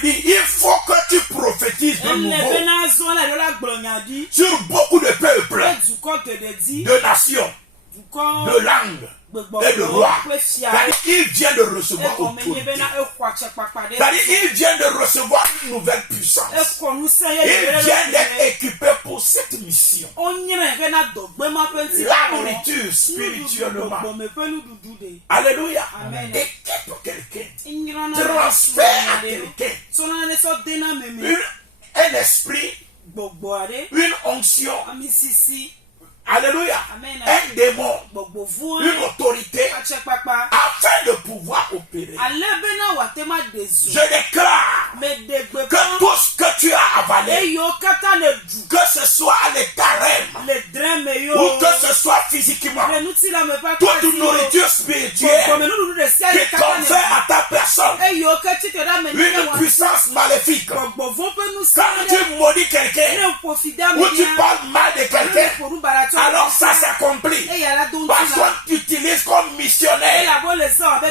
lui dit, il faut que tu prophétises de nouveau sur beaucoup de peuples, de nations, de langues et de rois. C'est-à-dire qu'il vient de recevoir autorité. C'est-à-dire qu'il vient de recevoir une nouvelle puissance. Il vient d'être équipé pour cette mission. La nourriture spirituellement. Alléluia. Équipe quelqu'un. Transfert à quelqu'un. Un esprit, une onction. Alléluia. Un démon, une autorité, afin de pouvoir opérer. Je déclare que tout ce que tu as avalé, que ce soit les carèmes, ou que ce soit physiquement, toute nourriture spirituelle qui confère à ta personne une puissance maléfique. Quand tu maudis quelqu'un, ou tu parles mal de quelqu'un, alors ça s'accomplit. Parce qu'on t'utilise comme missionnaire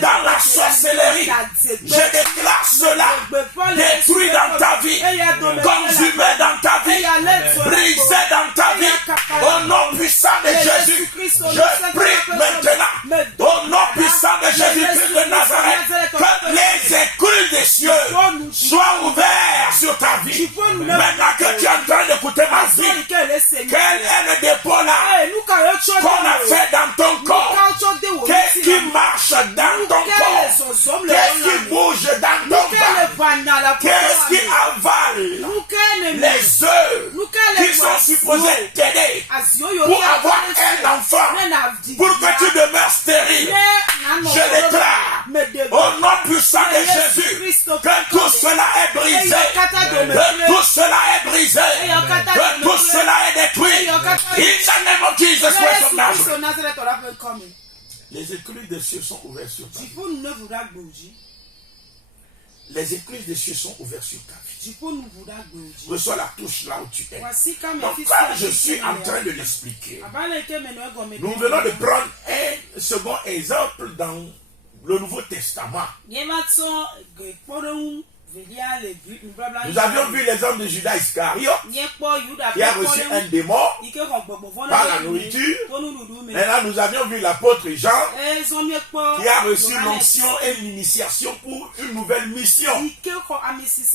dans la sorcellerie. Je déclare cela détruit dans ta vie, consumé dans ta vie, brisé dans ta vie. Au nom puissant de Jésus, je prie maintenant, au nom puissant de Jésus-Christ de Nazareth, que les écluses des cieux soient ouverts sur ta vie. Maintenant que tu es en train d'écouter ma vie, quel est le dépôt là qu'on a fait dans ton corps? Qu'est-ce qui marche dans ton corps? Qu'est-ce qui bouge dans ton corps? Qu'est-ce qui avale les œufs qui sont supposés t'aider pour avoir un enfant, pour que tu demeures stérile? Je déclare au nom puissant de Jésus que tout cela est brisé, que tout cela est brisé, que tout cela est détruit. In the name of Jesus Christ of Nazareth. Les écluses des cieux sont ouvertes sur ta vie. Les écluses des cieux sont ouvertes sur ta vie. Reçois la touche là où tu es. Donc comme je suis en train de l'expliquer, nous venons de prendre un second exemple dans le Nouveau Testament. Nous avions vu l'exemple de Judas Iscariote qui a reçu un démon par la nourriture. Maintenant, nous avions vu l'apôtre Jean qui a reçu l'onction et l'initiation pour une nouvelle mission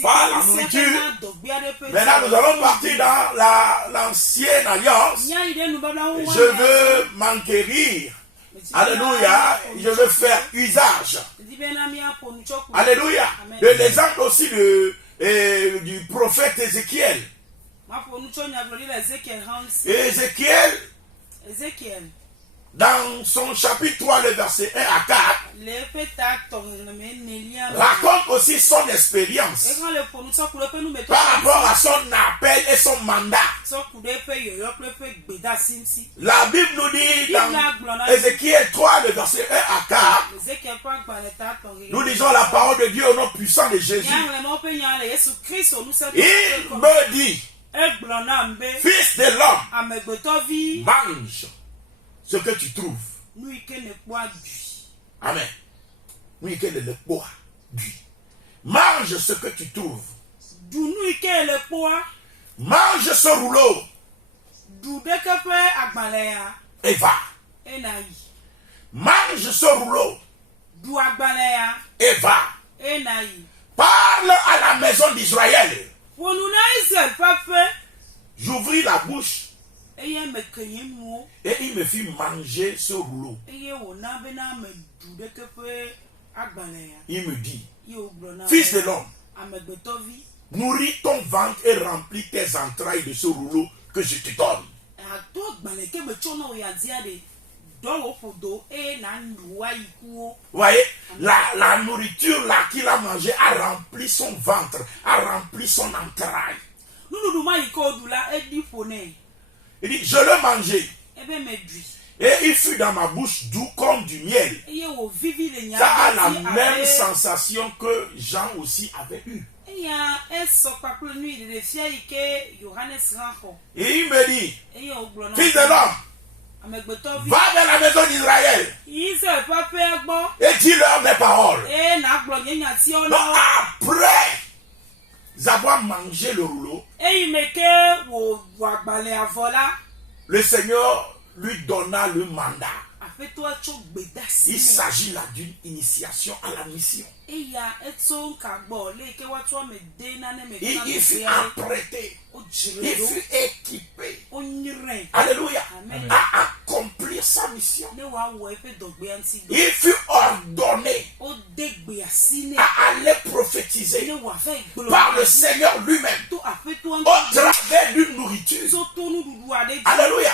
par la nourriture. Maintenant, nous allons partir dans l'ancienne alliance. Je veux m'enquérir. Alléluia, je veux faire usage. Alléluia. De l'exemple aussi du prophète Ézéchiel. Ézéchiel, dans son chapitre 3, le verset 1 à 4, raconte aussi son expérience par rapport à son appel et son mandat. La Bible nous dit dans Ézéchiel 3, le verset 1 à 4, nous lisons la parole de Dieu au nom puissant de Jésus. Il me dit, fils de l'homme, mange ce que tu trouves. Amen. Mange ce que tu trouves. Mange ce rouleau. Et va. Mange ce rouleau. Et va. Parle à la maison d'Israël. J'ouvris la bouche. Et il me fit manger ce rouleau. Il me dit, fils de l'homme, nourris ton ventre et remplis tes entrailles de ce rouleau que je te donne. Vous voyez, la nourriture là qu'il a mangée a rempli son ventre, a rempli son entraille. Il dit, je le mangeai. Et il fut dans ma bouche doux comme du miel. Ça a la même sensation que Jean aussi avait eu. Et il me dit, fils de l'homme, va dans la maison d'Israël et dis-leur mes paroles. Donc après manger le rouleau, le Seigneur lui donna le mandat. Il s'agit là d'une initiation à la mission. Il fut apprêté, il fut équipé, alléluia, à accomplir sa mission. Il fut ordonné à aller prophétiser par le Seigneur lui-même au travers d'une nourriture. Alléluia.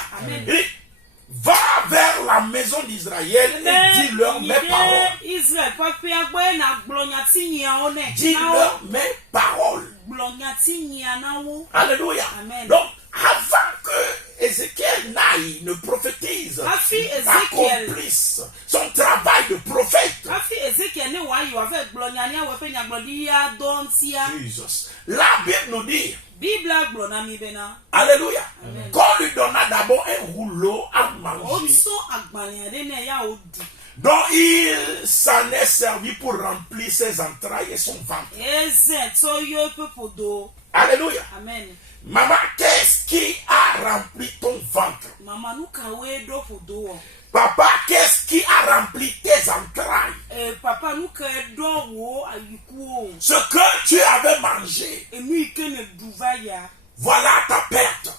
Va vers la maison d'Israël et dis-leur mes paroles. Dis-leur mes paroles. Alléluia. Donc, avant que Ézéchiel n'aille, ne prophétise, accomplisse son travail de prophète. Jesus. La Bible nous dit, alléluia, qu'on lui donna d'abord un rouleau à manger, dont il s'en est servi pour remplir ses entrailles et son ventre. Alléluia. Amen. Maman, qu'est-ce qui a rempli ton ventre? Papa, qu'est-ce qui a rempli tes entrailles? Ce que tu avais mangé, voilà ta perte.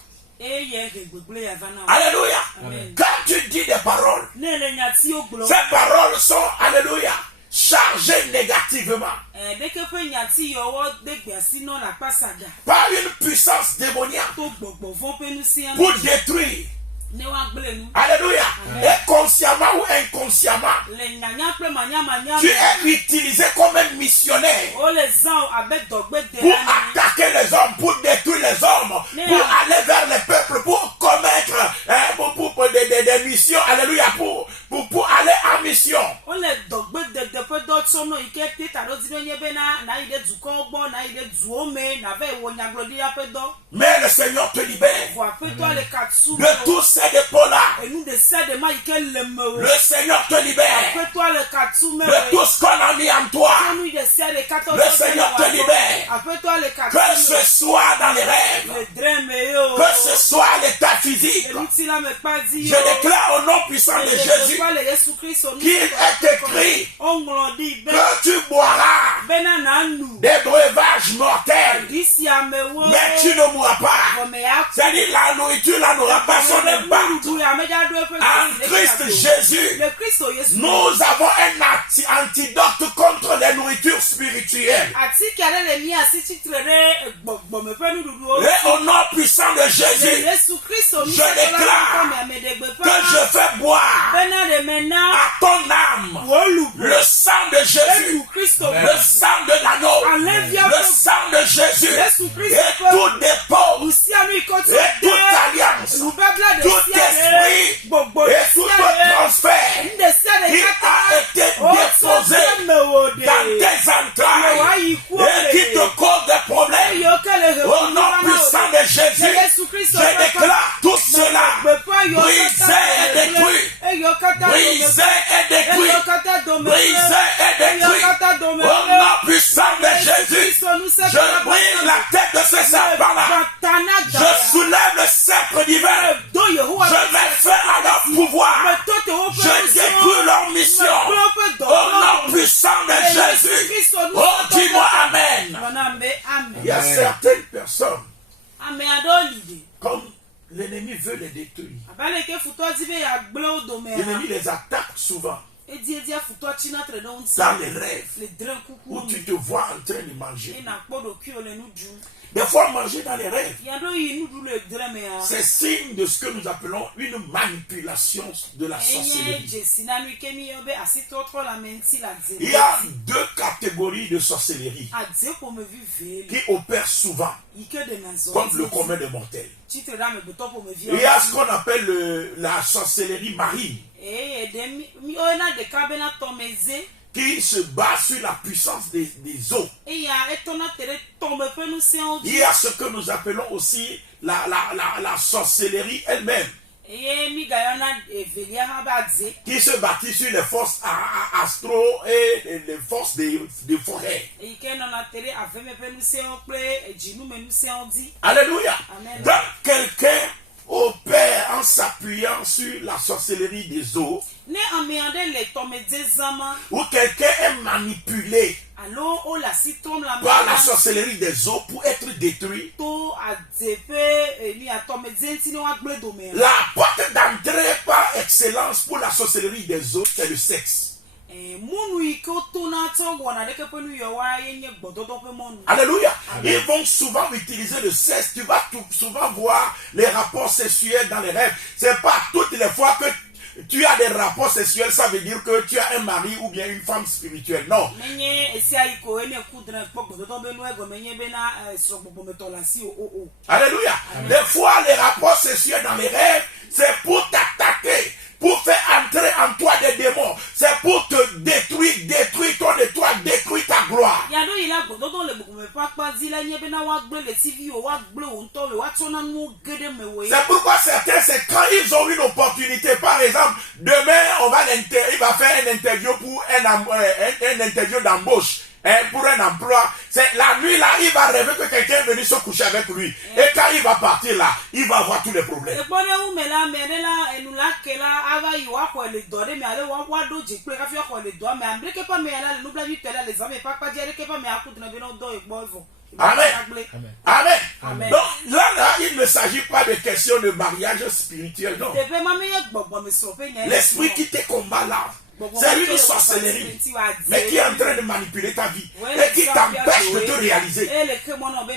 Alléluia. Amen. Quand tu dis des paroles, ces paroles sont, alléluia, chargées négativement par une puissance démoniaque pour détruire. Alléluia. Et consciemment ou inconsciemment, tu es utilisé comme un missionnaire pour attaquer les hommes, pour détruire les hommes, pour aller vers les peuples, pour commettre des missions. Alléluia. Pour aller en mission. Mais le Seigneur te libère de tous ces dépôts-là. Le Seigneur te libère de tout ce qu'on a mis en toi. Le Seigneur te libère. Que ce soit dans les rêves, que ce soit l'état physique. Je déclare au nom puissant de Jésus qu'il est écrit que tu boiras des breuvages mortels, mais tu ne mourras pas. C'est-à-dire la nourriture là n'aura pas son impact. En Christ Jésus, nous avons un antidote contre les nourritures spirituelles. Et au nom puissant de Jésus, je déclare que je fais boire à ton âme le sang de Jésus, le sang de l'agneau, le sang de Jésus, et tout dépôt, et toute alliance, tout esprit, et tout transfert qui a été déposé dans tes entrailles et qui te cause des problèmes. Au nom puissant de Jésus, je déclare tout cela brisé et détruit. Brisé et détruit. Brisé et détruit. Au nom puissant de Jésus, je brise la tête de ce serpent-là. Je soulève le sceptre divin. Je vais faire à leur pouvoir. Je détruis leur mission. Au nom puissant de Jésus. Oh, dis-moi Amen. Il y a certaines personnes, comme l'ennemi veut les détruire, l'ennemi les attaque souvent dans les rêves où tu te vois en train de manger. Des fois, manger dans les rêves, c'est signe de ce que nous appelons une manipulation de la sorcellerie. Il y a deux catégories de sorcellerie qui opèrent souvent, comme le commun des mortels. Il y a ce qu'on appelle la sorcellerie marine, qui se base sur la puissance des eaux. Il y a ce que nous appelons aussi la sorcellerie elle-même, qui se bâtit sur les forces astro et les forces des forêts. Alléluia. Donc quelqu'un opère en s'appuyant sur la sorcellerie des eaux, ou quelqu'un est manipulé par la sorcellerie des eaux pour être détruit, la porte d'entrée par excellence pour la sorcellerie des eaux, c'est le sexe. Alléluia. Ils vont souvent utiliser le sexe. Tu vas souvent voir les rapports sexuels dans les rêves. C'est pas toutes les fois que tu as des rapports sexuels, ça veut dire que tu as un mari ou bien une femme spirituelle. Non. Alléluia. Des fois, les rapports sexuels dans les rêves, c'est pour t'attaquer, pour faire entrer en toi des démons. C'est pour te détruire ton étoile, détruire ta gloire. C'est pourquoi certains, c'est quand ils ont une opportunité. Par exemple, demain, il va faire une interview pour un interview d'embauche. Pour un emploi, c'est la nuit là, il va rêver que quelqu'un est venu se coucher avec lui. Et quand il va partir là, il va avoir tous les problèmes. Amen. Amen. Amen. Donc là, il ne s'agit pas de question de mariage spirituel, non. L'esprit qui te combat là, c'est une sorcellerie, mais qui est en train de manipuler ta vie et qui t'empêche de te réaliser.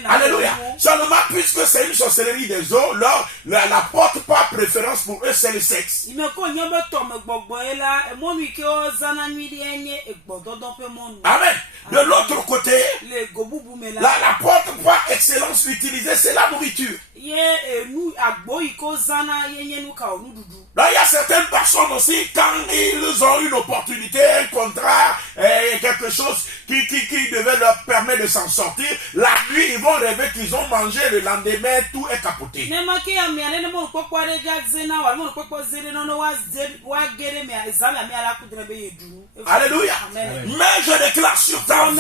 Alléluia. Seulement puisque c'est une sorcellerie des eaux, la porte par préférence pour eux, c'est le sexe. Amen. De l'autre côté, la porte par excellence utilisée, c'est la nourriture. Là, il y a certaines personnes aussi, quand ils ont une opportunité, un contrat, quelque chose qui devait leur permettre de s'en sortir, la nuit, ils vont rêver qu'ils ont mangé, le lendemain, tout est capoté. Alléluia. Mais je déclare sur ta vie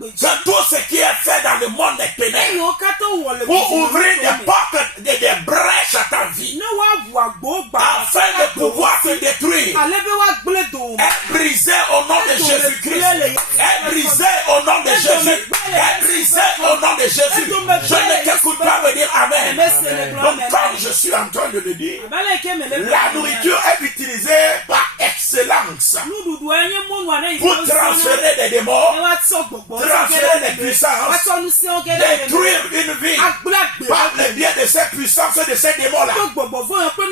que tout ce qui est fait dans le monde des ténèbres pour ouvrir des portes, des brèches à ta vie, afin de pouvoir te détruire, est brisé au nom de Jésus-Christ. Est brisé au nom de Jésus. Est brisé au nom de Jésus. Je ne t'écoute pas me dire Amen. Donc comme je suis en train de le dire, la nourriture est utilisée par excellence pour transférer des démons, transférer des puissances, détruire une vie par le biais de ces puissances et de ces démons-là.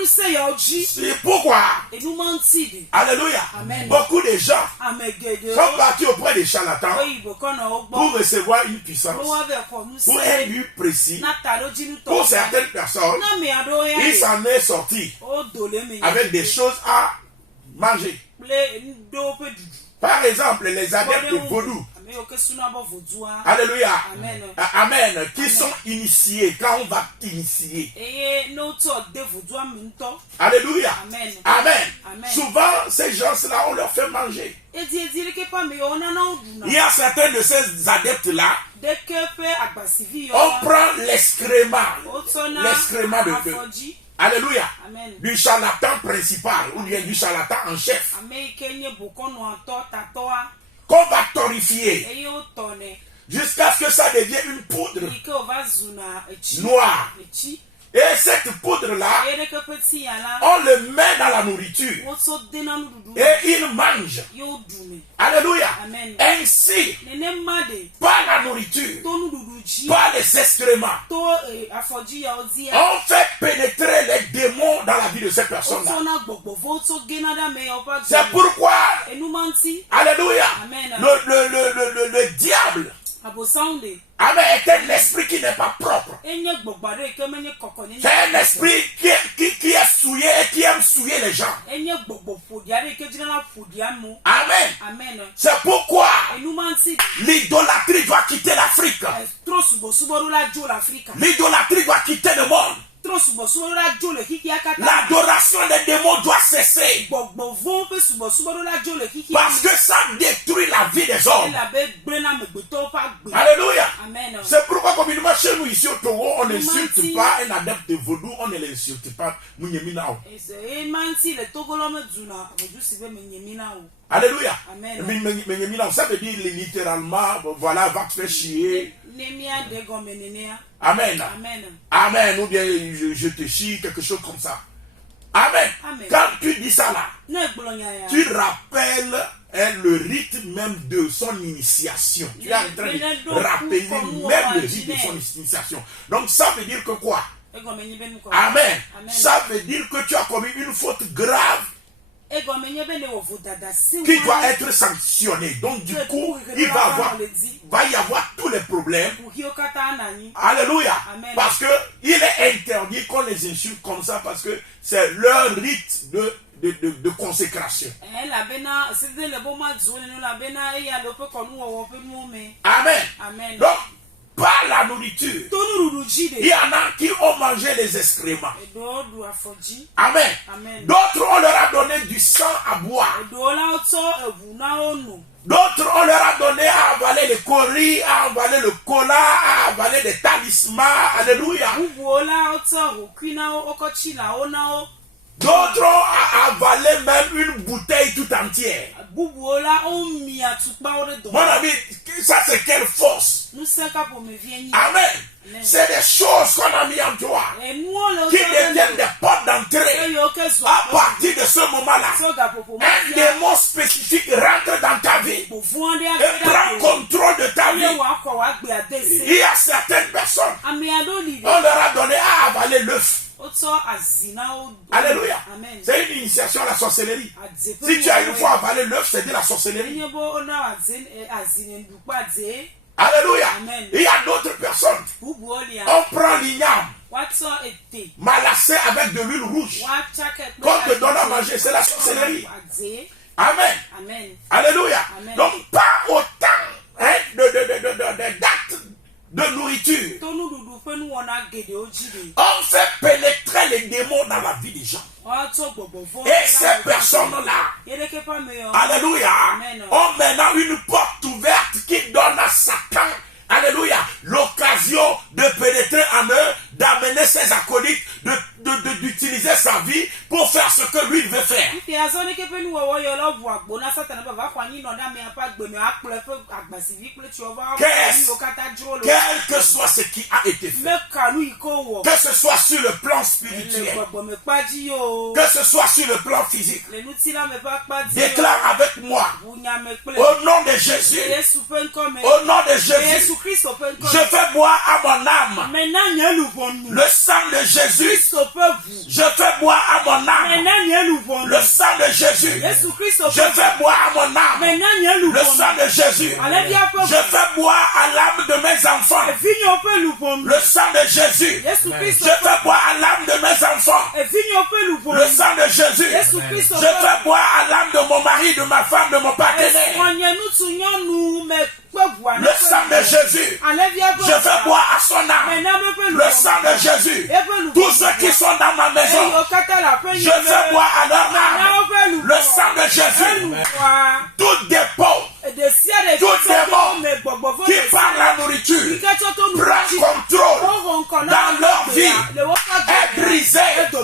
C'est pourquoi, alléluia, beaucoup de gens sont partis auprès des charlatans pour recevoir une puissance, pour un but précis. Pour certaines personnes, ils s'en est sorti avec des choses à manger. Par exemple, les adeptes de vaudou. Alléluia. Amen. Amen. Qui sont initiés quand on va t'initier. Alléluia. Amen. Amen. Souvent, ces gens-là, on leur fait manger. Il y a certains de ces adeptes-là, on prend l'excrément de Dieu. Alléluia. Amen. Du charlatan principal ou bien du charlatan en chef. Qu'on va torréfier jusqu'à ce que ça devienne une poudre noire. Et cette poudre-là, on le met dans la nourriture et il mange. Alléluia. Ainsi, par la nourriture, par les excréments, on fait pénétrer les démons dans la vie de ces personnes-là. C'est pourquoi, alléluia, le diable, amen, est un esprit qui n'est pas propre. C'est un esprit qui est souillé et qui aime souiller les gens. Amen. C'est pourquoi l'idolâtrie doit quitter l'Afrique. L'idolâtrie doit quitter le monde. L'adoration des démons doit cesser. Parce que ça détruit la vie des hommes. Alléluia. C'est pourquoi communément chez nous ici au Togo, on n'insulte pas un adepte de vaudou, on ne l'insulte pas. Alléluia. Ça veut dire littéralement, voilà, va te faire chier. Amen. Amen. Ou bien je te chie, quelque chose comme ça. Amen. Quand tu dis ça là, tu rappelles le rite même de son initiation. Tu es en train de rappeler même le rite de son initiation. Donc ça veut dire que quoi? Amen. Ça veut dire que tu as commis une faute grave qui doit être sanctionné. Donc du coup, il va y avoir tous les problèmes. Alléluia. Parce que il est interdit qu'on les insulte comme ça, parce que c'est leur rite de consécration. Amen. Donc, par la nourriture, il y en a qui ont mangé les excréments. Amen. D'autres, on leur a donné du sang à boire. D'autres, on leur a donné à avaler le coris, à avaler le cola, à avaler des talismans. Alléluia. D'autres ont avalé même une bouteille tout entière. Mon ami, ça c'est quelle force? Amen. C'est des choses qu'on a mis en toi qui deviennent des portes d'entrée. À partir de ce moment-là, un démon spécifique rentre dans ta vie et prend contrôle de ta vie. Il y a certaines personnes, on leur a donné à avaler l'œuf. Alléluia. C'est une initiation à la sorcellerie. Si tu as une fois avalé l'œuf, c'est de la sorcellerie. Alléluia. Il y a d'autres personnes. On prend l'igname malassé avec de l'huile rouge qu'on te donne à manger. C'est la sorcellerie. Amen. Alléluia. Donc pas autant d'actes de nourriture. On fait pénétrer les démons dans la vie des gens. Et ces personnes-là, alléluia, ont maintenant une porte ouverte qui donne à Satan, alléluia, l'occasion de pénétrer en eux, d'amener ses acolytes, d'utiliser sa vie pour faire ce que lui veut faire. Quel que soit ce qui a été fait, que ce soit sur le plan spirituel, que ce soit sur le plan physique, déclare avec moi, au nom de Jésus, au nom de Jésus, je fais boire à mon âme le sang de Jésus. Je fais boire à mon âme le sang de Jésus. Je fais boire à mon âme le sang de Jésus. Je fais boire à l'âme de mes enfants le sang de Jésus. Je fais boire à l'âme de mes enfants le sang de Jésus. Je fais boire à l'âme de mon mari, de ma femme, de mon partenaire le sang de Jésus. Je fais boire à son âme le sang de Jésus. Tous ceux qui sont dans ma maison, je fais boire à leur âme le sang de Jésus. Tout dépôt, tout démon qui par la nourriture prend contrôle dans leur vie est brisé au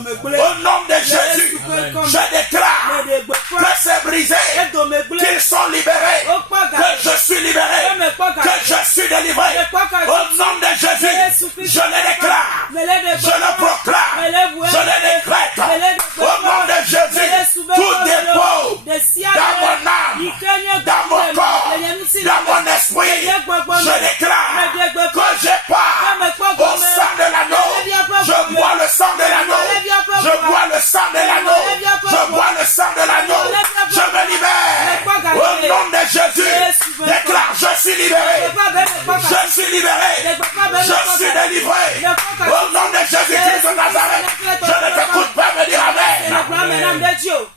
nom de Jésus. Je déclare que c'est brisé, qu'ils sont libérés, que je suis libéré, que je suis délivré au nom de Jésus. Je le déclare, je le proclame, je le décrète au nom de Jésus. Tout dépôt dans mon âme, dans mon corps, dans mon esprit, je déclare que j'ai part au sang de l'agneau. Je bois le sang de l'agneau, je bois le sang de l'agneau, je bois le sang de l'agneau. Je me libère au nom de Jésus. Déclare, je suis libéré, je suis libéré, je suis délivré au nom de Jésus-Christ de Nazareth. Je ne t'écoute pas me dire Amen.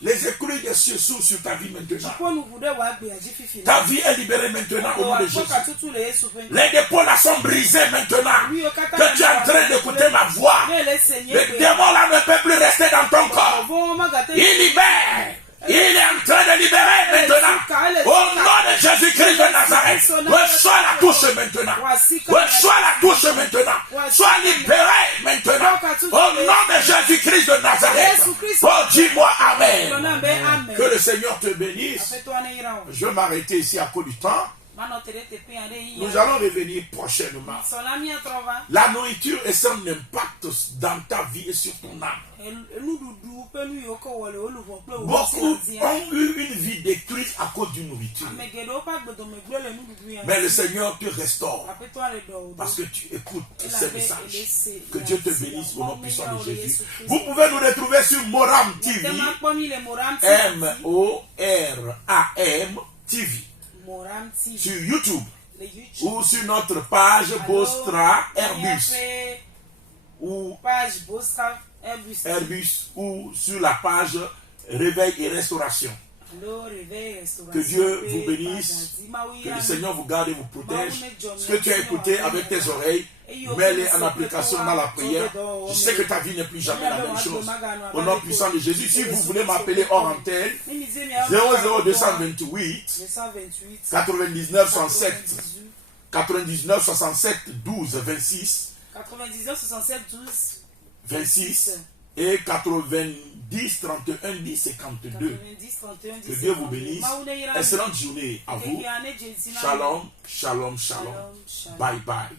Les écluses cieux s'ouvre sur ta vie maintenant. Ta vie est libérée maintenant au nom de Jésus. Les dépôts là sont brisés maintenant. Que tu es en train d'écouter ma voix. Le démon là ne peut plus rester dans ton corps. Il libère. Il est en train de libérer maintenant. Au nom de Jésus-Christ de Nazareth. Reçois la touche maintenant. Reçois la touche maintenant. Sois libéré maintenant. Au nom de Jésus-Christ de Nazareth. Oh, dis-moi Amen. Que le Seigneur te bénisse. Je vais m'arrêter ici à cause du temps. Nous allons revenir prochainement. La nourriture est un impact dans ta vie et sur ton âme. Beaucoup ont eu une vie détruite à cause d'une nourriture. Mais le Seigneur te restaure parce que tu écoutes ces messages. Que Dieu te bénisse au nom puissant de Jésus. Vous pouvez nous retrouver sur Moram TV. M-O-R-A-M TV. Sur YouTube ou sur notre page Bostra Airbus ou Airbus ou sur la page Réveil et Restauration. Que Dieu vous bénisse, que le Seigneur vous garde et vous protège. Ce que tu as écouté avec tes oreilles, mets-les en application dans la prière. Je sais que ta vie n'est plus jamais la même chose. Au nom puissant de Jésus, si vous voulez m'appeler hors antenne, 00228 99 67 12 26 26 et 90 31 10 52. Que Dieu vous bénisse. Excellente journée à vous. Shalom, shalom, shalom. Bye bye.